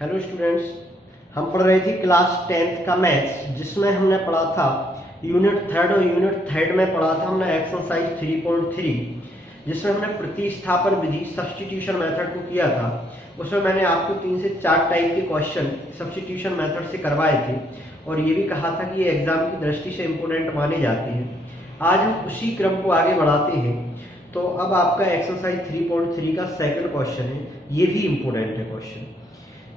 Hello students, हम पढ़ रहे थे क्लास 10th का मैथ्स, जिसमें हमने पढ़ा था यूनिट थर्ड और यूनिट थर्ड में पढ़ा था हमने एक्सरसाइज 3.3, जिसमें हमने प्रतिस्थापन विधि सब्स्टिट्यूशन मेथड को किया था। उसमें मैंने आपको 3 से 4 टाइप के क्वेश्चन सब्स्टिट्यूशन मेथड से करवाए थे और ये भी कहा था कि ये एग्जाम की दृष्टि से इम्पोर्टेंट माने जाते हैं। आज हम उसी क्रम को आगे बढ़ाते हैं। तो अब आपका एक्सरसाइज 3.3 का सेकंड क्वेश्चन है, ये भी इम्पोर्टेंट है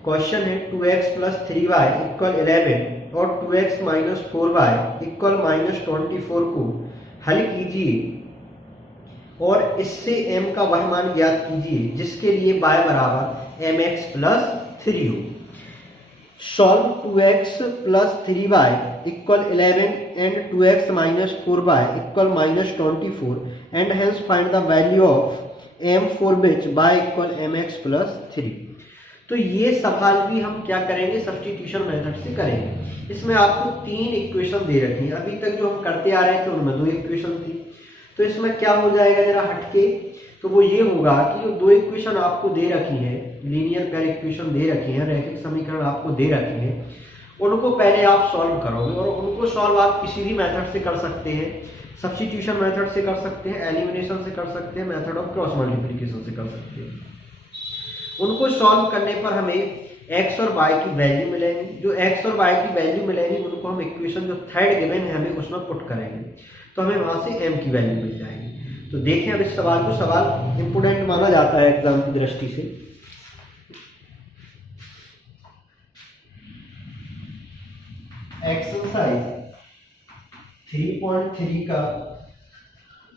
क्वेश्चन है 2x प्लस 3y इक्वल 11 और 2x minus 4y equal minus 24 को हल कीजिए और इससे m का वह मान ज्ञात कीजिए जिसके लिए y बराबर mx प्लस 3 हो। Solve 2x plus 3y equal 11 and 2x minus 4y equal minus 24 and hence find the value of m for which y equal mx plus 3। तो ये सवाल भी हम क्या करेंगे, सब्स्टिट्यूशन मेथड से करेंगे। इसमें आपको 3 इक्वेशन दे रखी हैं। अभी तक जो हम करते आ रहे थे उनमें 2 इक्वेशन थी। तो इसमें क्या हो जाएगा जरा हटके, तो वो ये होगा कि जो 2 इक्वेशन आपको दे रखी है, लीनियर पेयर इक्वेशन दे रखी है, रैखिक समीकरण आपको दे रखे हैं, उनको पहले आप सॉल्व करोगे और उनको सॉल्व आप किसी भी मेथड से कर सकते हैं। सब्स्टिट्यूशन मेथड से कर सकते हैं, एलिमिनेशन से कर सकते हैं, मेथड ऑफ क्रॉस मल्टीप्लिकेशन से कर सकते हैं। उनको सॉल्व करने पर हमें x और y की वैल्यू मिलेगी। जो x और y की वैल्यू मिलेगी उनको हम इक्वेशन जो थर्ड गिवन है हमें उसमें पुट करेंगे, तो हमें वहां से m की वैल्यू मिल जाएगी। तो देखें अब इस सवाल को, सवाल इंपोर्टेंट माना जाता है एग्जाम की दृष्टि से। एक्सरसाइज 3.3 का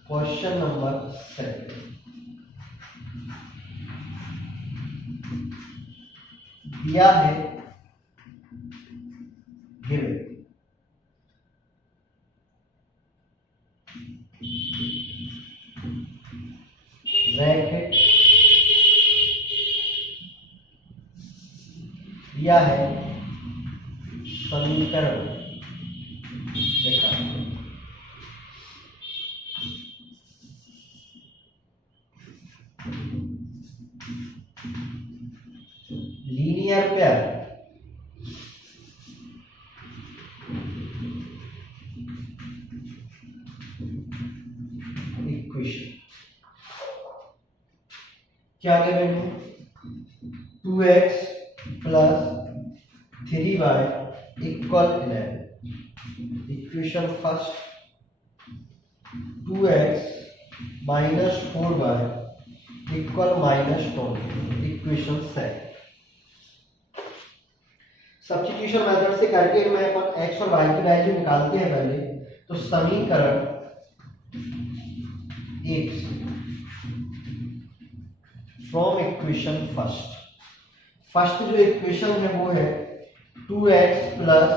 क्वेश्चन नंबर 7 दिया है, गिवन ब्रैकेट दिया है समीकरण लिखा है। लीनियर पेयर इक्वेशन क्या गिवन है, 2x plus 3y equal 11। Equation first, 2x minus 4y equal minus 20। Equation second, substitution method से करके मैं अपन x और y की वैल्यू निकालते हैं पहले। तो समीकरण 1 फ्रॉम इक्वेशन फर्स्ट जो इक्वेशन है वो है 2x प्लस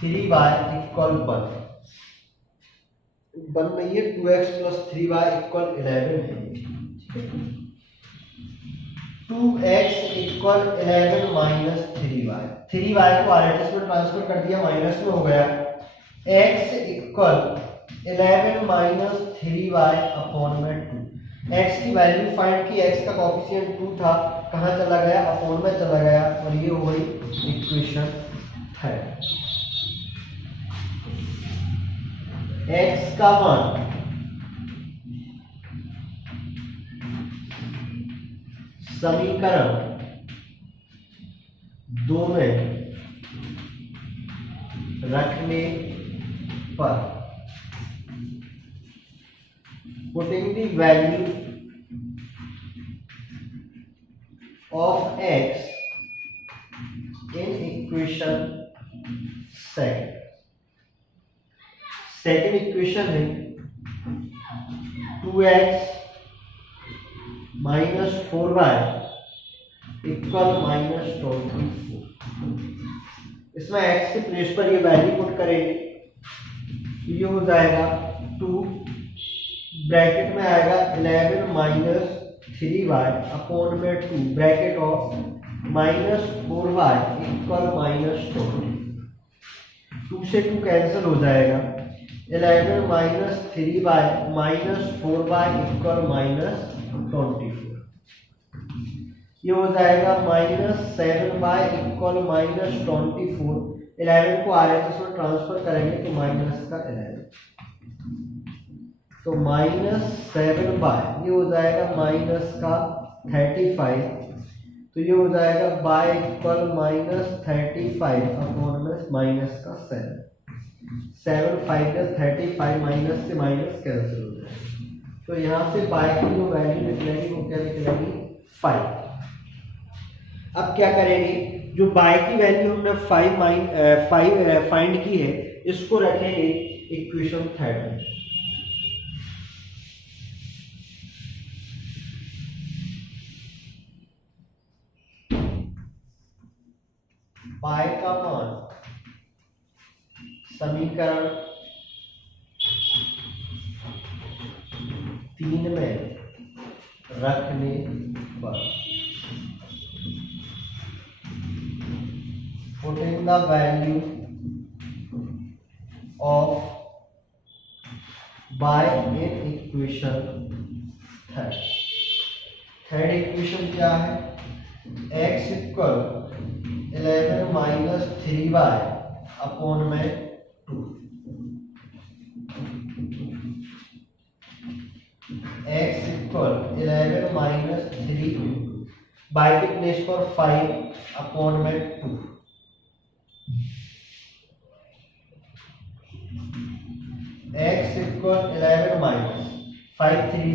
3y इक्वल 1 नहीं है, 2x प्लस 3y इक्वल 11 है। 2x इक्वल 11 माइनस 3y को आरएचएस में ट्रांसफर कर दिया, माइनस में हो गया। x equal 11 minus 3y upon में 2। x की वैल्यू फाइंड की, x का कोएफिशिएंट 2 था, कहाँ चला गया, अपॉन में चला गया, और ये हो गई इक्वेशन थर्ड। x का मान समीकरण 2 में रखने पर putting the value of x in equation second equation है 2x minus 4y equal minus 24। इसमें x के प्लेस पर ये वैल्यू पुट करेंगे, ये हो जाएगा 2 ब्रैकेट में आएगा 11 माइनस 3y अपॉन में 2 bracket of minus 4y equal minus 20। 2 से 2 कैंसिल हो जाएगा, 11 minus 3y minus 4y equal minus 24। ये हो जाएगा -7/=-24। 11 को RHS में ट्रांसफर करेंगे तो माइनस का 11, तो -7 ये हो जाएगा माइनस का 35, तो ये हो जाएगा -35 अपॉन में माइनस का 7, 7 5 या 35, माइनस से माइनस कैंसिल हो जाएगा। तो यहाँ से बाय की जो वैल्यू निकलेगी वो क्या निकलेगी 5। अब क्या करेंगे, जो बाय की वैल्यू हमने 5 फाइंड की है इसको रखेंगे इक्वेशन 3 में। बाय का मान समीकरण 3 में रखने पर putting the value of by in equation third equation क्या है, x equal 11 minus 3y upon में 2, x इक्वल 11 माइनस 3 बाय के प्लेस पर 5 अपॉन में 2, x इक्वल 11 माइनस 5 3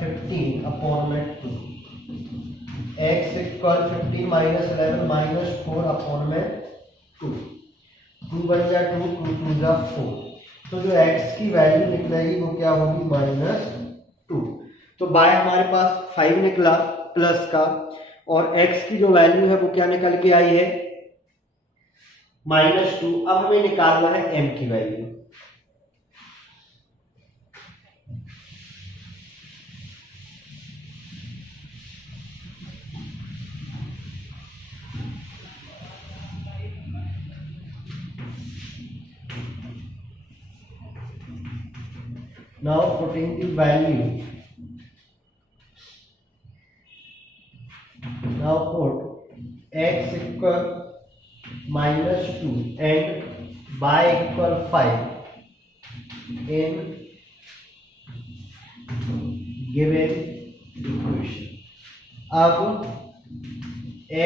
15 अपॉन में 2, x equal 15 minus 11 minus 4 upon में 2, 2 बन जा 2, 2 2 जा 4। तो जो x की वैल्यू निकलेगी वो क्या होगी -2। तो बाय हमारे पास 5 निकला प्लस का, और x की जो वैल्यू है वो क्या निकल के आई है -2। अब हमें निकालना है m की value. Now putting the value, now put x equal -2 and y equal 5 in given equation। अब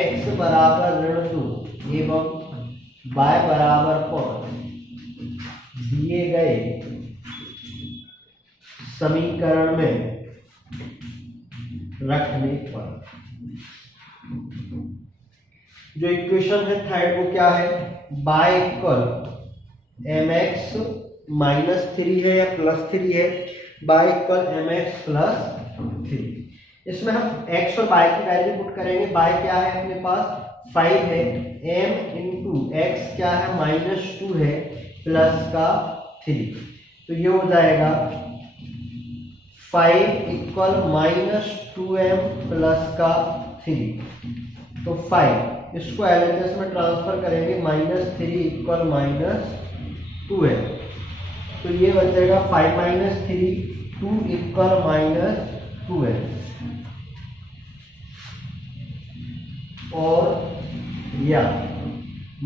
x बराबर -2 एवं y बराबर 5 दिए गए समीकरण में रखने पर जो इक्वेशन है थर्ड वो क्या है, बाय इक्वल mx -3 है या +3 है, बाय इक्वल mx +3। इसमें हम x और y की वैल्यू पुट करेंगे। बाय क्या है अपने पास 5 है, m इंटू x क्या है -2 है प्लस का 3, तो ये हो जाएगा 5 इक्वल -2m प्लस का 3, तो 5 इसको LHS में ट्रांसफर करेंगे -3 इक्वल -2m, तो ये बचेगा 5 - 3 2 इक्वल -2m, और या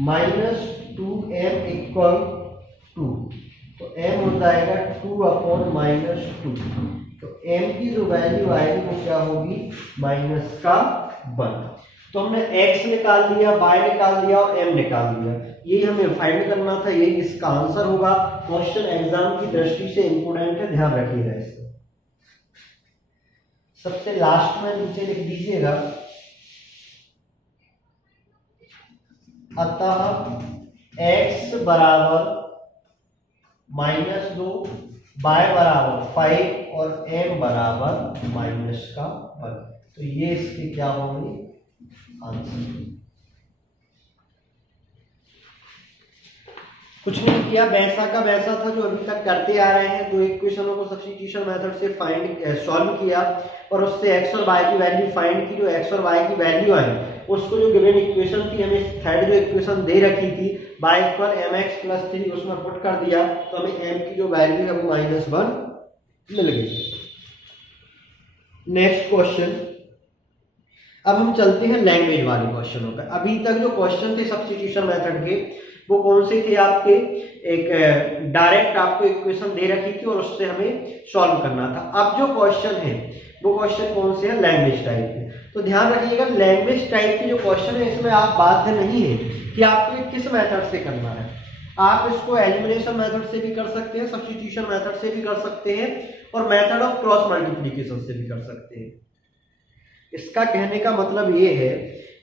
-2m इक्वल 2, तो m हो जाएगा 2 अपॉन -2, तो m की जो वैल्यू आएगी वो क्या होगी -1। तो हमने x निकाल दिया, y निकाल दिया और m निकाल दिया। यही हमें फाइंड करना था, यही इसका आंसर होगा। क्वेश्चन एग्जाम की दृष्टि से इंपोर्टेंट है, ध्यान रखिएगा इसे। सबसे लास्ट में नीचे लिख दीजिएगा, अतः x बराबर -2, y बराबर 5 और m बराबर -1। तो ये इसके क्या होंगे आंसर। कुछ नहीं किया, वैसा का वैसा था जो अभी तक करते आ रहे हैं। दो इक्वेशनों को सब्स्टिट्यूशन मेथड से सॉल्व किया और उससे x और y की वैल्यू फाइंड की। जो x और y की वैल्यू आई उसको जो गिवन इक्वेशन थी, हमें थर्ड जो इक्वेशन दे रखी थी y इक्वल mx प्लस 3, उसमें पुट कर दिया तो हमें m की जो वैल्यू है वो -1 मिल गई। नेक्स्ट क्वेश्चन, अब हम चलते हैं लैंग्वेज वाले क्वेश्चनों पर। अभी तक जो क्वेश्चन थे सब्स्टिट्यूशन मेथड के, वो कौन से थे आपके, एक डायरेक्ट आपको इक्वेशन दे रखी थी और उससे हमें सॉल्व करना था। अब जो क्वेश्चन है वो क्वेश्चन कौन से हैं, लैंग्वेज टाइप के। तो ध्यान रखिएगा, लैंग्वेज टाइप के जो क्वेश्चन है इसमें आप बात है नहीं है कि आपको किस मेथड से करना है। आप इसको एलिमिनेशन मेथड से भी कर सकते हैं, सब्स्टिट्यूशन मेथड से भी कर सकते हैं, और मेथड ऑफ क्रॉस मल्टीप्लिकेशन से भी कर सकते हैं। इसका कहने का मतलब ये है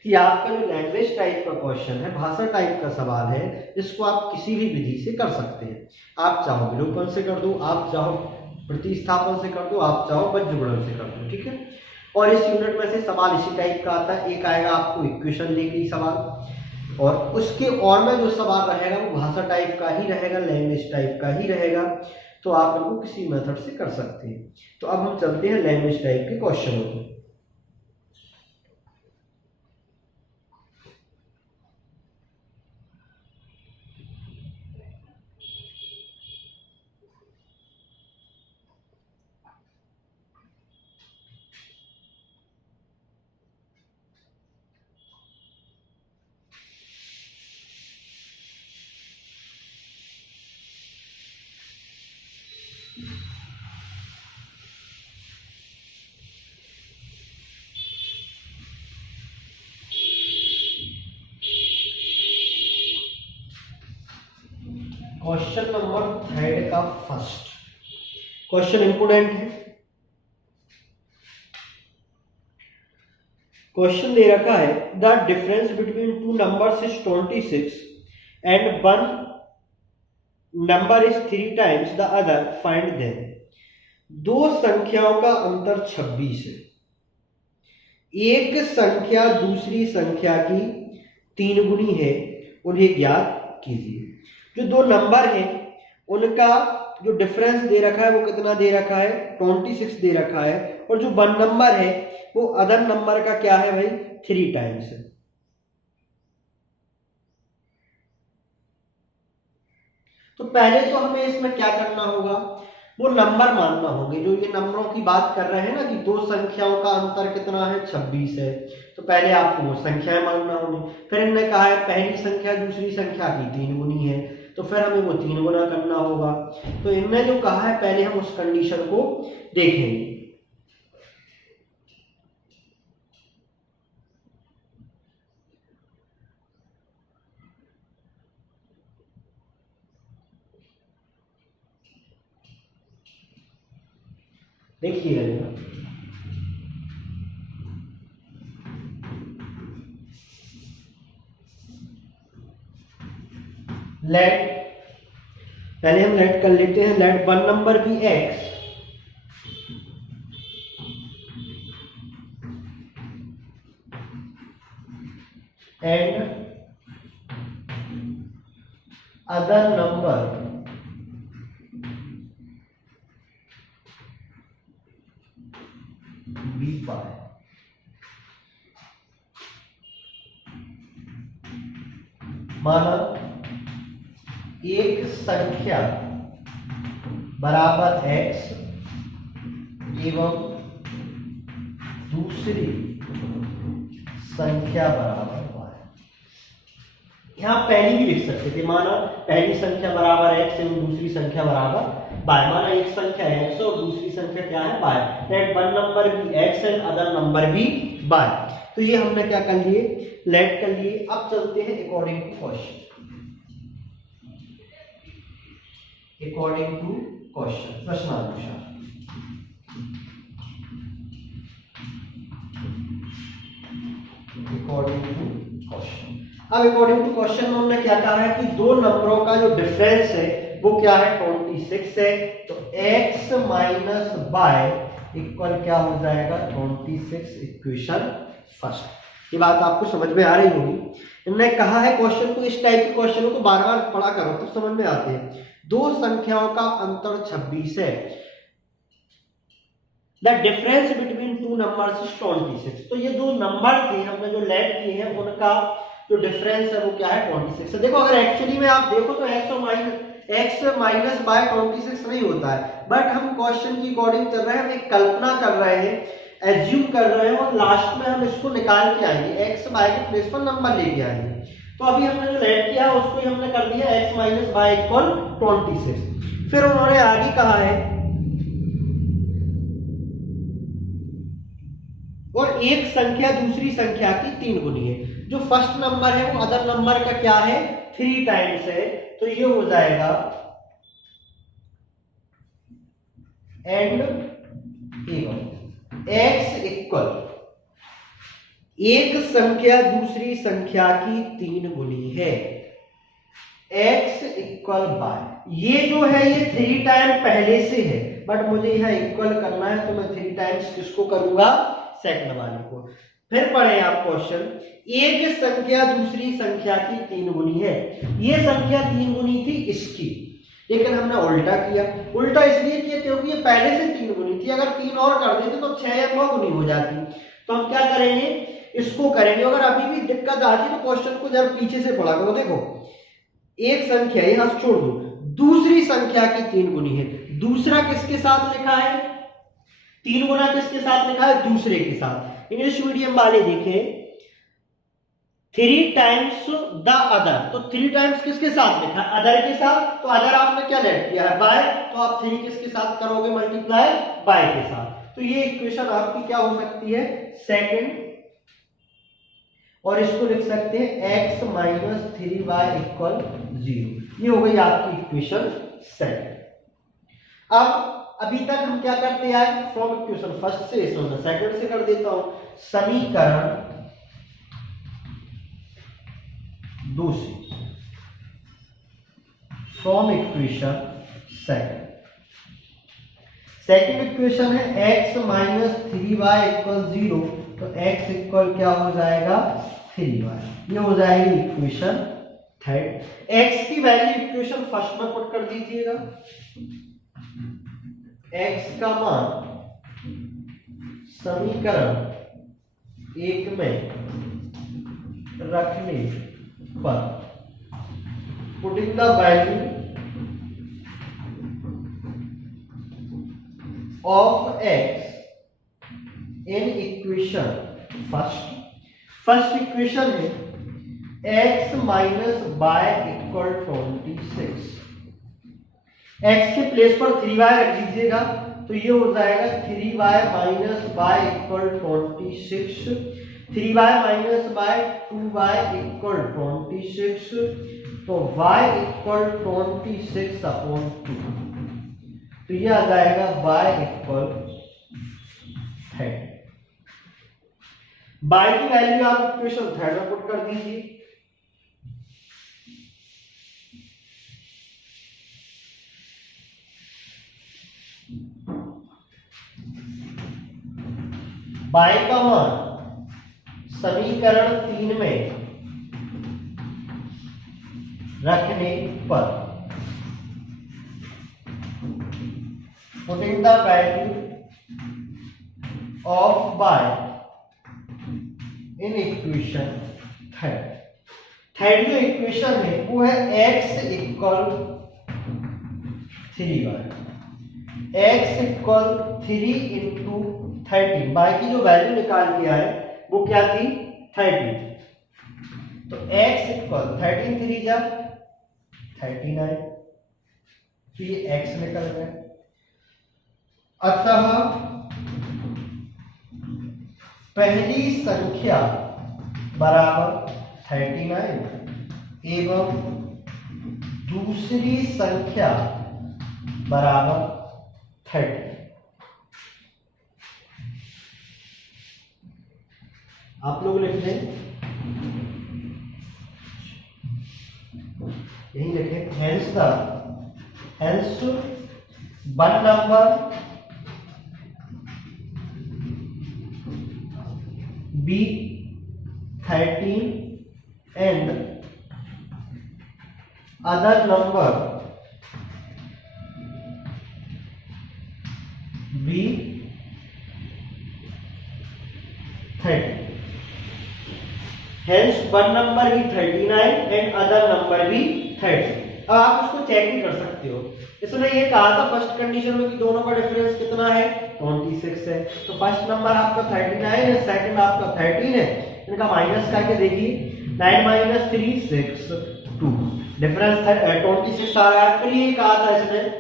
कि आपका जो लैंग्वेज टाइप का क्वेश्चन है, भाषा टाइप का सवाल है, इसको आप किसी भी विधि से कर सकते हैं। आप चाहो विलोपन से कर दो, आप चाहो प्रतिस्थापन से कर दो, आप चाहो बज्रगुणन से कर दो, ठीक है। और इस यूनिट में से सवाल इसी टाइप का आता है। एक आएगा आपको इक्वेशन लेके सवाल, और उसके और में जो सवाल रहेगा वो भाषा टाइप का ही रहेगा, लैंग्वेज टाइप का ही रहेगा। तो आप इनको किसी मेथड से कर सकते हैं। तो अब हम चलते हैं लैंग्वेज टाइप के क्वेश्चनों को। क्वेश्चन नंबर 3 का फर्स्ट क्वेश्चन इंपोर्टेंट है। क्वेश्चन दे रखा है, the difference between two numbers is 26 and one number is 3 times the other, find them. दो संख्याओं का अंतर 26 है। एक संख्या दूसरी संख्या की 3 गुनी है, उन्हें ज्ञात कीजिए। जो दो नंबर हैं उनका जो डिफरेंस दे रखा है वो कितना दे रखा है, 26 दे रखा है, और जो वन नंबर है वो अदर नंबर का क्या है भाई, 3 टाइम्स है। तो पहले तो हमें इसमें क्या करना होगा, वो नंबर मानना होंगे। जो ये नंबरों की बात कर रहे हैं ना कि दो संख्याओं का अंतर कितना है, 26 है, तो पहले आपको वो संख्याएं मानना होंगी। फिर इन्होंने कहा है पहली संख्या दूसरी संख्या की 3 गुनी है, तो फिर हमें वो 3 गुना करना होगा। तो इनने जो कहा है पहले हम उस कंडीशन को देखेंगे। देखिएगा, लेट, पहले हम लेट कर लेते हैं। Let one number be x and other number be y. माना एक संख्या बराबर x एवं दूसरी संख्या बराबर y। यहां पहली भी लिख सकते थे, माना पहली संख्या बराबर x एवं दूसरी संख्या बराबर y। माना एक संख्या x और दूसरी संख्या क्या है, y। लेट वन नंबर भी x एंड अदर नंबर भी y। तो ये हमने क्या कर लिए, लेट कर लिए। अब चलते हैं according to question. According to question, प्रश्नानुसार। According to question. अब अकॉर्डिंग टू क्वेश्चन में हमने क्या कहा है कि दो नंबरों का जो डिफरेंस है वो क्या है, 26 है। तो x माइनस वाई इक्वल क्या हो जाएगा, 26। Equation first. ये बात आपको समझ में आ रही होगी। इन्होंने कहा है क्वेश्चन को, इस टाइप के क्वेश्चन को बार बार पढ़ा करो तो समझ में आते हैं। दो संख्याओं का अंतर 26 है। The difference between two numbers is 26। तो ये दो नंबर थे हमने जो लेट किए हैं उनका जो डिफरेंस है वो क्या है, 26 है। देखो अगर एक्चुअली में आप देखो तो x माइनस बाय 26 नहीं होता है, बट हम क्वेश्चन की अकॉर्डिंग कर रहे हैं, हम एक कल्पना कर रहे हैं एज्यूम कर रहे हैं और लास्ट में हम इसको निकाल के आएंगे, एक्स वाई के प्लेस पर नंबर लेके आएंगे। तो अभी हमने जो लेट किया उसको ही हमने कर दिया x माइनस वाई इक्वल 26। फिर उन्होंने आगे कहा है और एक संख्या दूसरी संख्या की 3 गुनी है। जो फर्स्ट नंबर है वो अदर नंबर का क्या है 3 टाइम्स है, तो ये हो जाएगा एंड x इक्वल एक संख्या दूसरी संख्या की 3 गुनी है, x इक्वल बाय। ये जो है ये 3 टाइम पहले से है बट मुझे यहां इक्वल करना है तो मैं 3 टाइम्स किसको करूंगा, सेकंड वाले को। फिर पढ़े आप क्वेश्चन, एक संख्या दूसरी संख्या की 3 गुनी है। ये संख्या 3 गुनी थी इसकी, लेकिन हमने उल्टा किया। उल्टा इसलिए किया क्योंकि ये पहले से 3 गुनी थी, अगर 3 और कर देते तो 6 या 9 गुनी हो जाती। तो हम क्या करेंगे, इसको करेंगे। अगर अभी भी दिक्कत आती तो क्वेश्चन को जरा पीछे से पढ़ा करो। देखो एक संख्या यहां छोड़ दो, दूसरी संख्या की 3 गुनी है। दूसरा किसके साथ लिखा है, 3 गुना किसके साथ लिखा है, दूसरे के साथ। इंग्लिश मीडियम वाले देखें 3 टाइम्स द अदर, तो 3 टाइम्स किसके साथ लिखा है, अदर के साथ। तो अदर आपने क्या लेट किया है, बाय, तो आप 3 किसके साथ करोगे, मल्टीप्लाई बाय के साथ। तो ये इक्वेशन आपकी क्या हो सकती है, सेकंड। और इसको लिख सकते हैं x माइनस 3y इक्वल 0। ये हो गई आपकी इक्वेशन सेकंड। अब अभी तक हम क्या करते आए, फ्रॉम इक्वेशन फर्स्ट से इसमें मैं सेकंड से कर देता हूं। समीकरण दूसरी from equation second. Second equation है x माइनस 3y इक्वल 0, तो x इक्वल क्या हो जाएगा 3y। ये हो जाएगी इक्वेशन थर्ड। x की वैल्यू इक्वेशन फर्स्ट में पुट कर दीजिएगा। x का मान समीकरण 1 में रखने पर putting the value of x in equation first equation है x minus by equal 26। x के प्लेस पर 3y रख दीजिएगा, तो ये हो जाएगा 3y minus by equal 26। 3y minus by 2y equal 26, तो y इक्वल 26 अपॉन 2, तो ये आ जाएगा y इक्वल 30। y की वैल्यू आप इक्वेशन थर्ड में पुट कर दीजिए। y का मान समीकरण 3 में रखने पर putting the value of y in equation third जो इक्वेशन है वो है x equal 3y। x equal 3 into 30, बाकी जो वैल्यू निकाल के आए वो क्या थी 30, तो x इक्वल 13 3 जा 39, तो ये x निकल गया। अतः पहली संख्या बराबर 39 एवं दूसरी संख्या बराबर 30। आप लोग लिख लें, यही लिखें, hence one number be 13 and other number be 30. Hence one number be 39 and other number be 30. अब आप उसको चेक भी कर सकते हो। इसमें ये कहा था फर्स्ट कंडीशन में कि दोनों का डिफरेंस कितना है 26 है, तो फर्स्ट नंबर आपका 39 है, सेकंड आपका 13 है, इनका माइनस करके देखिए 9 - 3 6 2 डिफरेंस 26 आ रहा है। फिर ये कहा था इसमें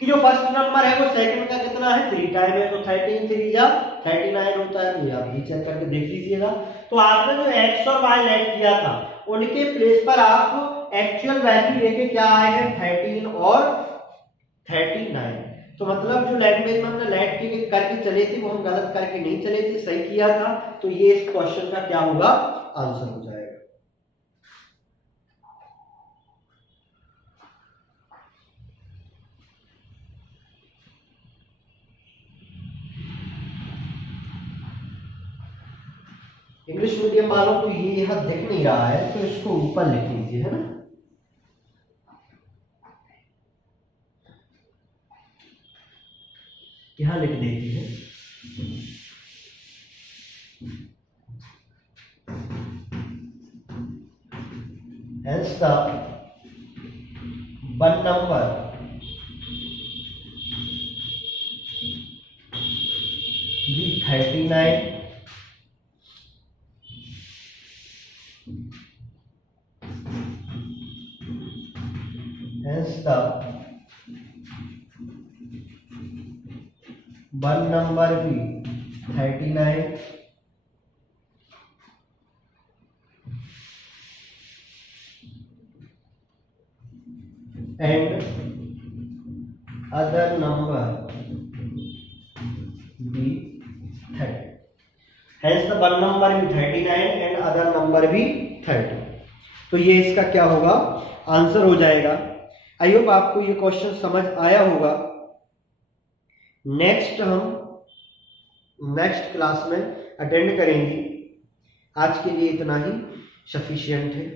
कि जो फर्स्ट नंबर है वो सेकंड का कितना है 3 टाइम है, तो 13 3 जा 39 होता है, तो ये आप भी चेक करके देख लीजिएगा। तो आपने जो x और y लेट किया था उनके प्लेस पर आप एक्चुअल वैल्यू लेके क्या आए हैं 13 और 39। तो मतलब जो लैंग्वेज में हमने लेट की करके चले थे वो हम गलत करके नहीं चले थे, सही किया था। तो ये इस क्वेश्चन का क्या होगा आंसर हो जाएगा। इंग्लिश मीडियम वालों को ये यहाँ दिख नहीं रहा है तो इसको ऊपर लिख लीजिए, है ना। यहाँ लिख दीजिए hence the one number be 39 hence the one number be 39 and other number be 30. Hence the one number be 39 and other number be 30. तो ये इसका क्या होगा आंसर हो जाएगा। आई होप आपको ये क्वेश्चन समझ आया होगा। नेक्स्ट हम नेक्स्ट क्लास में अटेंड करेंगे। आज के लिए इतना ही सफिशिएंट है।